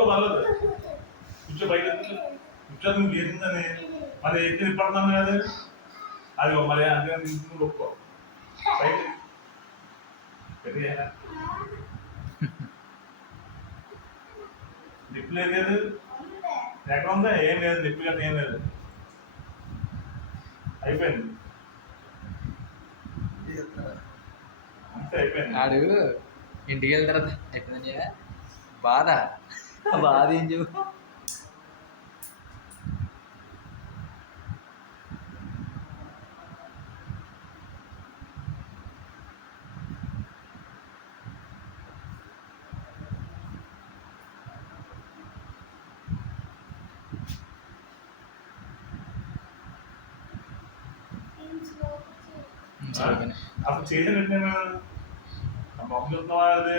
కూర్చో పర్లేదు, కూర్చో బయట కూర్చో, నువ్వు చేసిందని మరి ఎత్తి నిప్పడుతున్నాను కదా అది మరి అంటే నువ్వు ఒప్పుకో బయట నిప్పు లేదు కదా ఎక్కడ ఉందా, ఏం లేదు నిప్పు గట్ట ఏం లేదు, అయిపోయింది అంతే అయిపోయింది. ఆడు ఇంటికి వెళ్ళిన తర్వాత అయిపోయింది బాధ బాధ ఏం చెప్పు. అసలు చేసిన మొహం చూస్తున్నావా అది